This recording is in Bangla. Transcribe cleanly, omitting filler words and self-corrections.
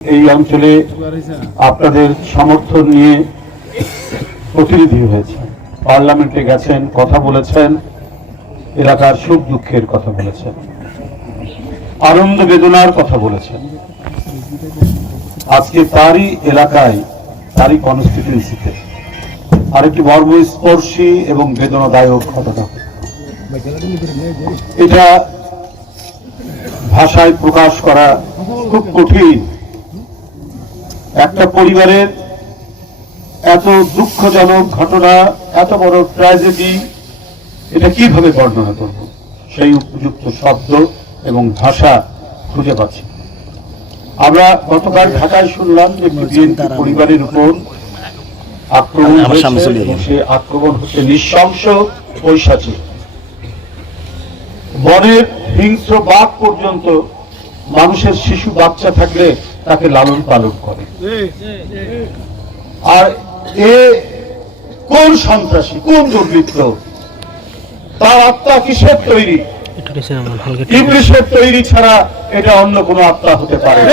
এই অঞ্চলে আপনাদের সমর্থন নিয়ে প্রতিনিধি হয়েছে, পার্লামেন্টে গেছেন, কথা বলেছেন, এলাকার সুখ দুঃখের কথা বলেছেন, আনন্দ বেদনার কথা বলেছেন। আজকে তারই এলাকায়, তারই কনস্টিটিউয়েন্সিতে আরেকটি মর্মস্পর্শী এবং বেদনাদায়ক ঘটনা। এটা ভাষায় প্রকাশ করা খুব কঠিন। একটা পরিবারের এত দুঃখজনক ঘটনা, এত বড় ট্র্যাজেডি, এটা কিভাবে বর্ণনা করব, সেই উপযুক্ত শব্দ এবং ভাষা খুঁজে পাচ্ছি। আমরা গতকাল ঢাকায় শুনলাম যে বিএনপি পরিবারের উপর আক্রমণ হয়েছে, এবং সে আক্রমণ হচ্ছে নৃশংস, পৈশাচিক। বনের হিংস্র বাঘ পর্যন্ত মানুষের শিশু বাচ্চা থাকলে তাকে লালন পালন করে। আর এ কোন সন্ত্রাসী, কোন দুর্বৃত্ত, তার আত্মা কিসের তৈরি? ইংলিশের তৈরি ছাড়া এটা অন্য কোনো আত্মা হতে পারে না।